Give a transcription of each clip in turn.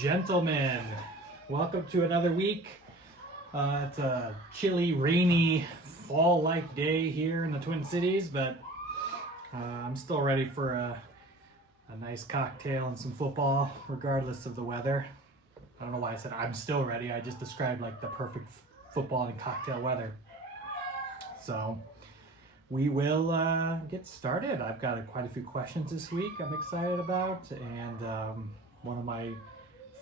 Gentlemen, welcome to another week. It's a chilly, rainy, fall-like day here in the Twin Cities, but I'm still ready for a nice cocktail and some football, regardless of the weather. I don't know why I said I'm still ready. I just described like the perfect football and cocktail weather. So we will get started. I've got quite a few questions this week I'm excited about, and one of my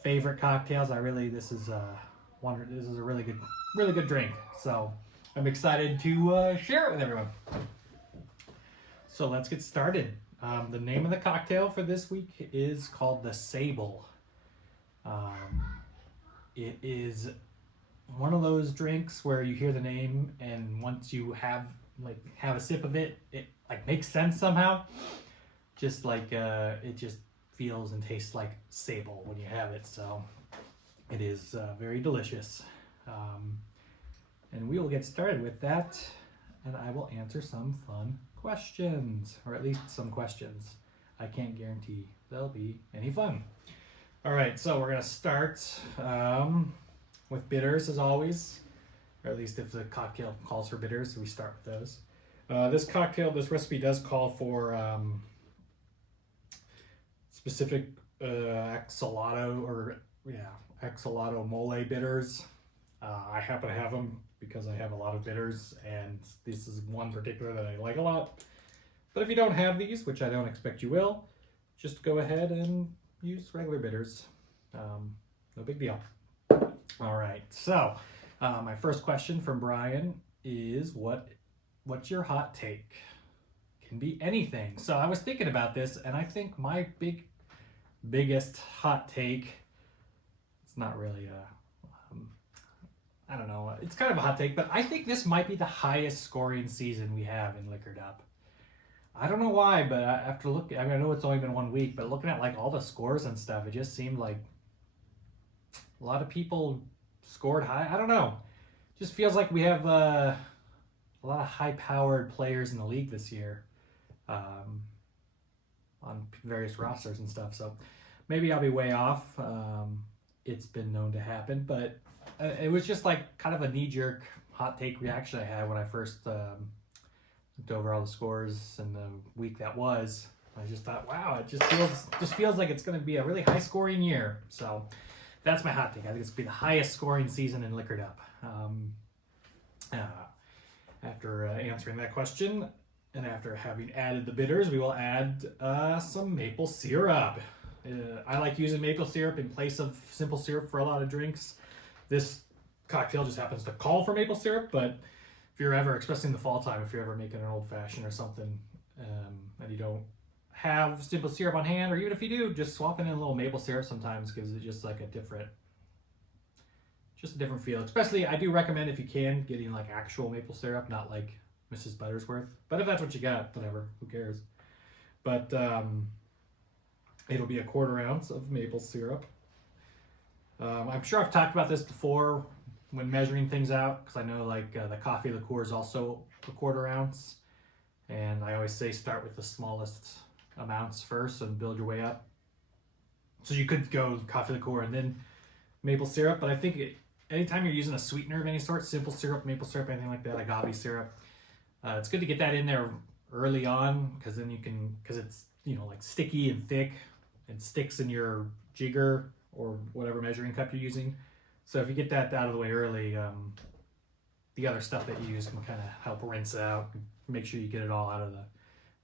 favorite cocktails. This is a really good drink. So I'm excited to share it with everyone. So let's get started. The name of the cocktail for this week is called the Sable. It is one of those drinks where you hear the name, and once you have a sip of it, it like makes sense somehow. Just like it just feels and tastes like Sable when you have it. So it is very delicious. And we will get started with that, and I will answer some fun questions, or at least some questions. I can't guarantee there'll be any fun. All right, so we're gonna start with bitters as always, or at least if the cocktail calls for bitters, we start with those. This recipe does call for specific axolotl mole bitters. I happen to have them because I have a lot of bitters, and this is one particular that I like a lot. But if you don't have these, which I don't expect you will, just go ahead and use regular bitters. No big deal. All right, so my first question from Brian is what's your hot take? Can be anything. So I was thinking about this, and I think my biggest hot take, it's not really I don't know, it's kind of a hot take, but I think this might be the highest scoring season we have in Liquored Up. I don't know why, but after looking, I know it's only been 1 week, but looking at like all the scores and stuff, it just seemed like a lot of people scored high. I don't know. Just feels like we have a lot of high-powered players in the league this year. On various rosters and stuff, so maybe I'll be way off. It's been known to happen, but it was just like kind of a knee-jerk hot take reaction I had when I first looked over all the scores in the week that was. I just thought, wow, it just feels like it's going to be a really high-scoring year. So that's my hot take. I think it's going to be the highest-scoring season in Liquored Up. After answering that question, and after having added the bitters, we will add some maple syrup. I like using maple syrup in place of simple syrup for a lot of drinks. This cocktail just happens to call for maple syrup, but if you're ever, especially in the fall time, if you're ever making an old fashioned or something, and you don't have simple syrup on hand, or even if you do, just swapping in a little maple syrup sometimes gives it just like a different feel. Especially, I do recommend, if you can, getting like actual maple syrup, not like Mrs. Buttersworth. But if that's what you got, whatever, who cares? But it'll be a 1/4 ounce of maple syrup. I'm sure I've talked about this before when measuring things out, because I know like the coffee liqueur is also a 1/4 ounce. And I always say start with the smallest amounts first and build your way up. So you could go coffee liqueur and then maple syrup, but I think anytime you're using a sweetener of any sort, simple syrup, maple syrup, anything like that, agave syrup, it's good to get that in there early on, because then because it's like sticky and thick and sticks in your jigger or whatever measuring cup you're using. So if you get that out of the way early, the other stuff that you use can kind of help rinse it out, make sure you get it all out of the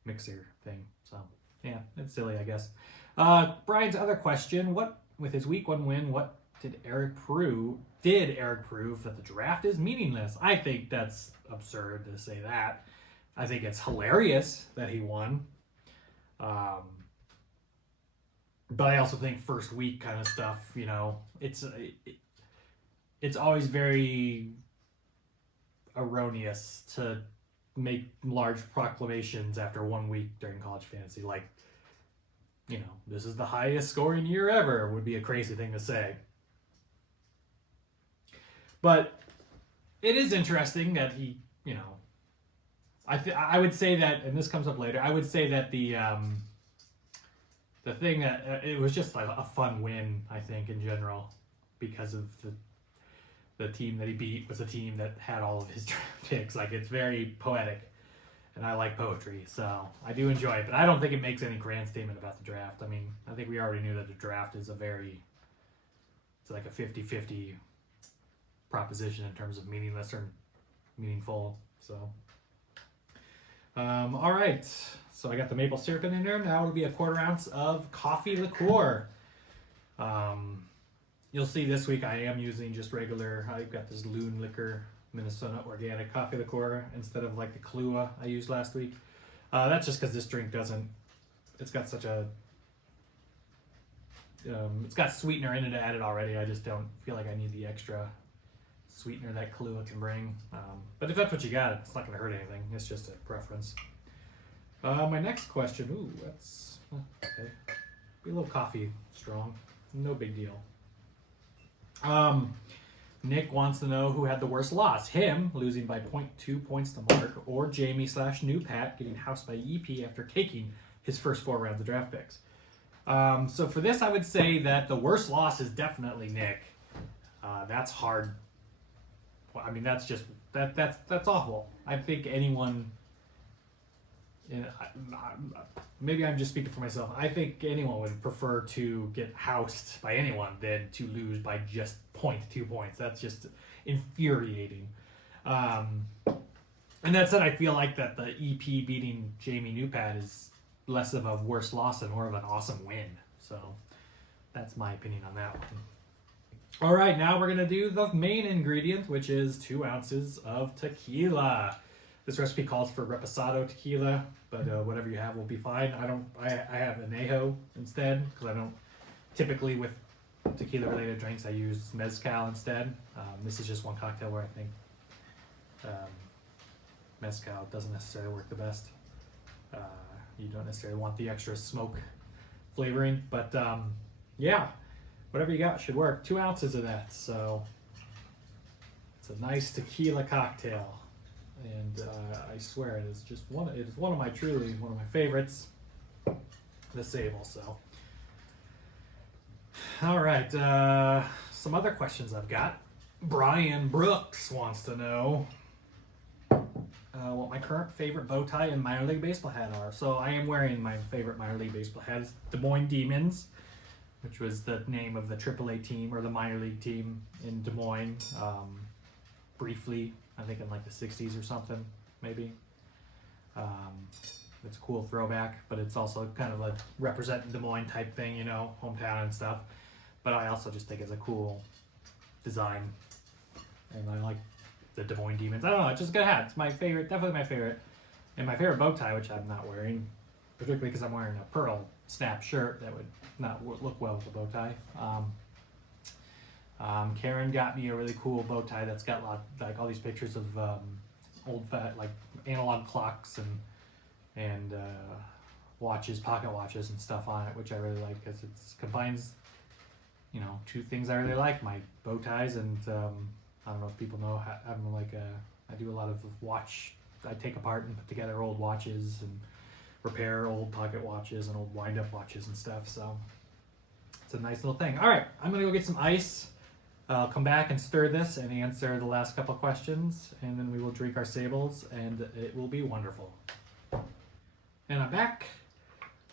mixer thing. So yeah, it's silly, I guess. Brian's other question: with his week 1 win, what did Eric prove that the draft is meaningless? I think that's absurd to say that. I think it's hilarious that he won. But I also think first week kind of stuff, it's always very erroneous to make large proclamations after 1 week during college fantasy. Like, this is the highest scoring year ever would be a crazy thing to say. But it is interesting that he, I would say that, and this comes up later, I would say that the the thing that it was just like a fun win, I think, in general, because of the team that he beat was a team that had all of his draft picks. Like, it's very poetic, and I like poetry, so I do enjoy it. But I don't think it makes any grand statement about the draft. I mean, I think we already knew that the draft is it's like a 50-50 proposition in terms of meaningless or meaningful. So, all right. So I got the maple syrup in there. Now it'll be a 1/4 ounce of coffee liqueur. You'll see this week I am using just regular. I've got this Loon Liquor Minnesota organic coffee liqueur instead of like the Kahlua I used last week. That's just because this drink doesn't. It's got such a. It's got sweetener in it added already. I just don't feel like I need the extra sweetener that Kahlua can bring. But if that's what you got, it's not going to hurt anything. It's just a preference. My next question. Ooh, that's okay. Be a little coffee strong. No big deal. Nick wants to know who had the worst loss. Him, losing by 0.2 points to Mark, or Jamie/New Pat getting housed by EP after taking his first 4 rounds of draft picks. So for this, I would say that the worst loss is definitely Nick. That's hard. I mean, that's just that's awful. I think anyone. Maybe I'm just speaking for myself. I think anyone would prefer to get housed by anyone than to lose by just 0.2 points. That's just infuriating. And that said, I feel like that the EP beating Jamie Newpat is less of a worse loss and more of an awesome win. So that's my opinion on that one. All right, now we're going to do the main ingredient, which is 2 ounces of tequila. This recipe calls for reposado tequila, but whatever you have will be fine. I have anejo instead, because I don't typically with tequila related drinks I use mezcal instead. This is just one cocktail where I think mezcal doesn't necessarily work the best. You don't necessarily want the extra smoke flavoring, but yeah, whatever you got should work. 2 ounces of that, so it's a nice tequila cocktail. And I swear it is one of my favorites, the Sable. So, all right, some other questions I've got. Brian Brooks wants to know what my current favorite bow tie and minor league baseball hat are. So I am wearing my favorite minor league baseball hat. It's Des Moines Demons, which was the name of the AAA team or the minor league team in Des Moines. Briefly, I think in like the 60s or something, maybe. It's a cool throwback, but it's also kind of a representing Des Moines type thing, you know, hometown and stuff. But I also just think it's a cool design, and I like the Des Moines Demons. I don't know, it's just a good hat. It's my favorite, definitely my favorite. And my favorite bow tie, which I'm not wearing, particularly because I'm wearing a pearl snap shirt that would not look well with a bow tie. Karen got me a really cool bow tie that's got like all these pictures of old like analog clocks and watches, pocket watches and stuff on it, which I really like because it combines, you know, 2 things I really like: my bow ties and I don't know if people know, I'm like I do a lot of watch. I take apart and put together old watches and repair old pocket watches and old wind-up watches and stuff. So it's a nice little thing. All right, I'm gonna go get some ice. I'll come back and stir this and answer the last couple questions, and then we will drink our Sables, and it will be wonderful. And I'm back,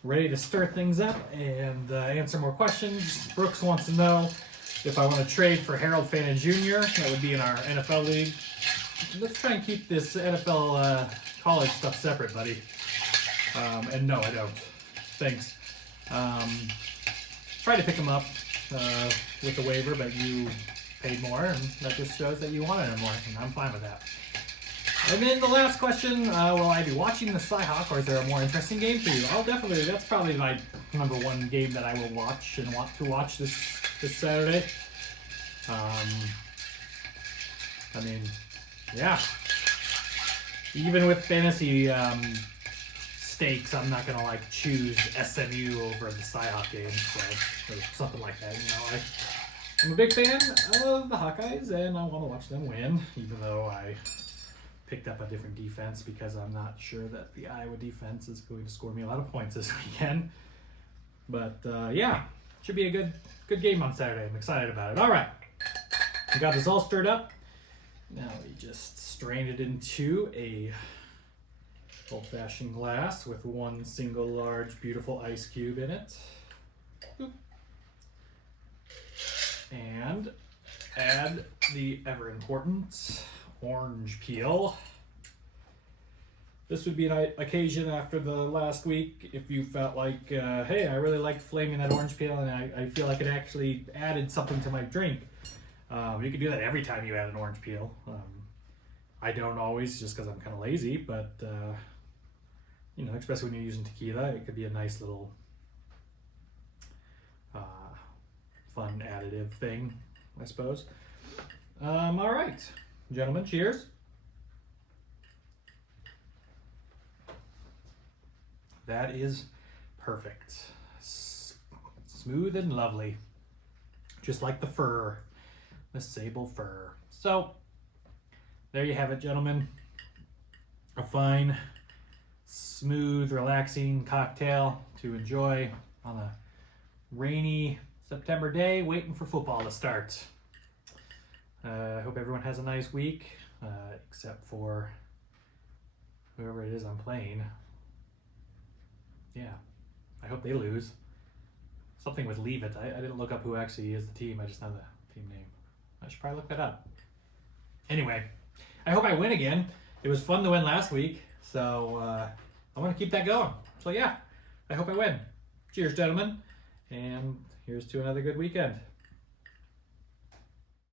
ready to stir things up and answer more questions. Brooks wants to know if I want to trade for Harold Fannin Jr. That would be in our NFL league. Let's try and keep this NFL college stuff separate, buddy. And no, I don't. Thanks. Try to pick him up with the waiver, but you paid more, and that just shows that you wanted him more, and I'm fine with that. And then the last question, will I be watching the Cyhawk, or is there a more interesting game for you? Oh, definitely. That's probably my number 1 game that I will watch and want to watch this Saturday. I mean, yeah. Even with fantasy stakes, I'm not gonna like choose SMU over the Cyhawk game, so or something like that. You know, I'm a big fan of the Hawkeyes, and I want to watch them win, even though I picked up a different defense because I'm not sure that the Iowa defense is going to score me a lot of points this weekend. But yeah, should be a good game on Saturday. I'm excited about it. All right, we got this all stirred up. Now we just strain it into a old-fashioned glass with one single large beautiful ice cube in it. Boop. And add the ever important orange peel. This would be an occasion after the last week if you felt like, hey, I really liked flaming that orange peel and I feel like it actually added something to my drink. You can do that every time you add an orange peel. I don't always, just because I'm kind of lazy, but you know, especially when you're using tequila, it could be a nice little fun additive thing, I suppose. All right, gentlemen, cheers. That is perfect. Smooth and lovely. Just like the fur, the Sable fur. So, there you have it, gentlemen. A fine, smooth, relaxing cocktail to enjoy on a rainy September day, waiting for football to start. I hope everyone has a nice week, except for whoever it is I'm playing. Yeah, I hope they lose. Something with Leave It. I didn't look up who actually is the team. I just know the team name. I should probably look that up. Anyway, I hope I win again. It was fun to win last week, so I want to keep that going. So yeah, I hope I win. Cheers, gentlemen, and here's to another good weekend.